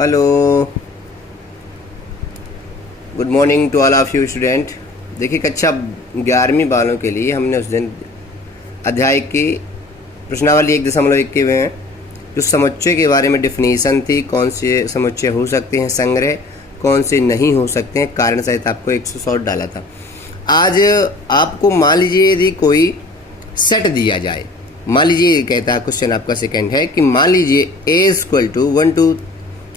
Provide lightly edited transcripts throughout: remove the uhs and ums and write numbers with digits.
Hello, good morning to all of you student. देखिए कक्षा 11वीं वालों के लिए हमने उस दिन अध्याय की प्रश्नावली 1.1 के में जो समुच्चय के बारे में डिफिनीशन थी, कौन से समुच्चय हो सकते हैं संग्रह, कौन से नहीं हो सकते हैं, कारण सहित आपको 100 डाला था। आज आपको मान लीजिए यदि कोई सेट दिया जाए, मान लीजिए कहता है क्वेश्चन आपका सेकंड है कि मान लीजिए a = 1 2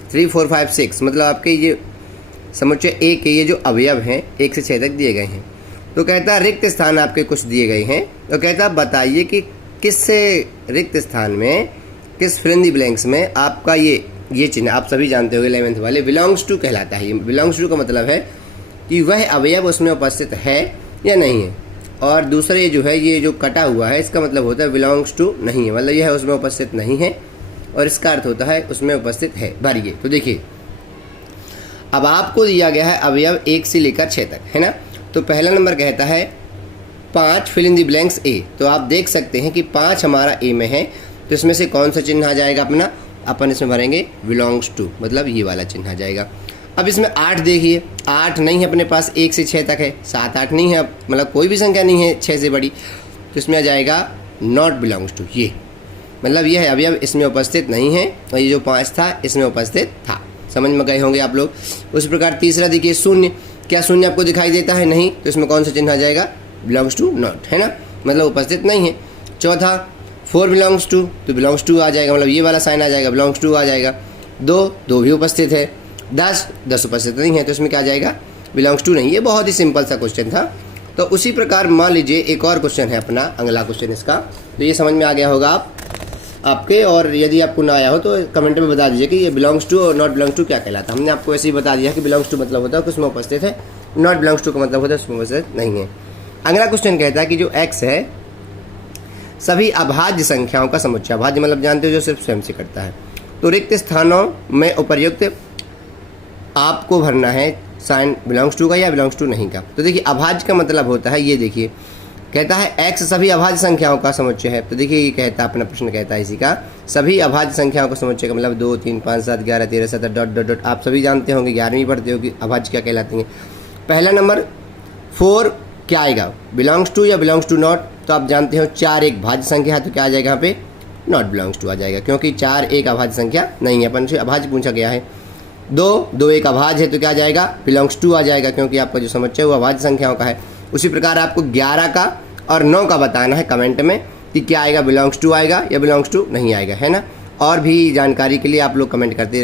3 4 5 6, मतलब आपके ये समुच्चय A के ये जो अवयव हैं 1 से 6 तक दिए गए हैं। तो कहता है रिक्त स्थान आपके कुछ दिए गए हैं, तो कहता है बताइए कि किस रिक्त स्थान में, किस फिल इन द ब्लैंक्स में आपका ये चिन्ह आप सभी जानते होंगे 11th वाले, बिलोंग्स टू कहलाता है। ये बिलोंग्स टू का मतलब है कि वह अवयव उसमें उपस्थित है या नहीं है, और दूसरे जो है ये जो कटा हुआ है इसका मतलब होता है बिलोंग्स टू नहीं है, मतलब यह उसमें उपस्थित नहीं है, और इसका अर्थ होता है उसमें उपस्थित है। भरिए। तो देखिए अब आपको दिया गया है अवयव 1 से लेकर 6 तक, है ना। तो पहला नंबर कहता है 5 fill in the blanks A। तो आप देख सकते हैं कि 5 हमारा A में है, तो इसमें से कौन सा चिन्ह आ जाएगा अपना, अपन इसमें भरेंगे बिलोंग्स टू, मतलब ये वाला चिन्ह आ जाएगा। अब इसमें 8 देखिए, 8 नहीं है अपने पास, 1 से 6 तक है, 7 8 नहीं है, मतलब कोई भी संख्या नहीं है 6 से बड़ी, तो इसमें आ जाएगा नॉट बिलोंग्स टू। ये मतलब यह है अवयव इसमें उपस्थित नहीं है, और ये जो 5 था इसमें उपस्थित था। समझ में गए होंगे आप लोग। उस प्रकार तीसरा देखिए शून्य, क्या शून्य आपको दिखाई देता है? नहीं, तो इसमें कौन सा चिन्ह आ जाएगा? बिलोंग्स टू नॉट, है ना, मतलब उपस्थित नहीं है। चौथा 4 बिलोंग्स टू, तो बिलोंग्स टू आ जाएगा, मतलब ये वाला साइन आ जाएगा, बिलोंग्स टू आ जाएगा। 2 भी उपस्थित है। 10 उपस्थित नहीं है, तो इसमें क्या आ जाएगा? बिलोंग्स टू नहीं। ये बहुत ही सिंपल सा क्वेश्चन था। तो उसी प्रकार मान लीजिए एक और क्वेश्चन है अपना, अगला क्वेश्चन इसका, तो ये समझ में आ गया होगा आपके, और यदि आपको ना आया हो तो कमेंट में बता दीजिए कि ये बिलोंग्स टू और नॉट बिलोंग्स टू क्या कहलाता है। हमने आपको ऐसे ही बता दिया कि बिलोंग्स टू मतलब होता है कि उसमें उपस्थित है, नॉट बिलोंग्स टू का मतलब होता है उसमें उपस्थित नहीं है। अगला क्वेश्चन कहता है कि जो x है सभी अभाज्य संख्याओं का समुच्चय, अभाज्य मतलब जानते हो जो सिर्फ स्वयं से करता है, तो रिक्त स्थानों में उपर्युक्त आपको भरना है साइन बिलोंग्स टू का या बिलोंग्स टू नहीं का। तो देखिए अभाज्य का मतलब होता है, ये देखिए कहता है x सभी अभाज्य संख्याओं का समुच्चय है। तो देखिए ये कहता है, अपना प्रश्न कहता है इसी का, सभी अभाज्य संख्याओं का समुच्चय का मतलब 2 3 5 7 11 13 17 डॉट डॉट डॉट। आप सभी जानते होंगे, 11वीं पढ़ते हो कि अभाज्य क्या कहलाती हैं। पहला नंबर 4 क्या आएगा, बिलोंग्स टू या बिलोंग्स टू नॉट। तो आप जानते हो 4 एक भाज्य संख्या है, तो क्या आ जाएगा यहाँ पे? नॉट बिलोंग्स टू आ जाएगा, क्योंकि 4 एक अभाज्य संख्या नहीं है, अपन से अभाज्य पूछा गया है। 2 एक अभाज्य है, तो क्या आ जाएगा? बिलोंग्स टू आ जाएगा, क्योंकि आपका जो समुच्चय है वो अभाज्य संख्याओं का है। उसी प्रकार आपको 11 का और 9 का बताना है कमेंट में कि क्या आएगा, बिलोंग्स टू आएगा या बिलोंग्स टू नहीं आएगा, है ना। और भी जानकारी के लिए आप लोग कमेंट करते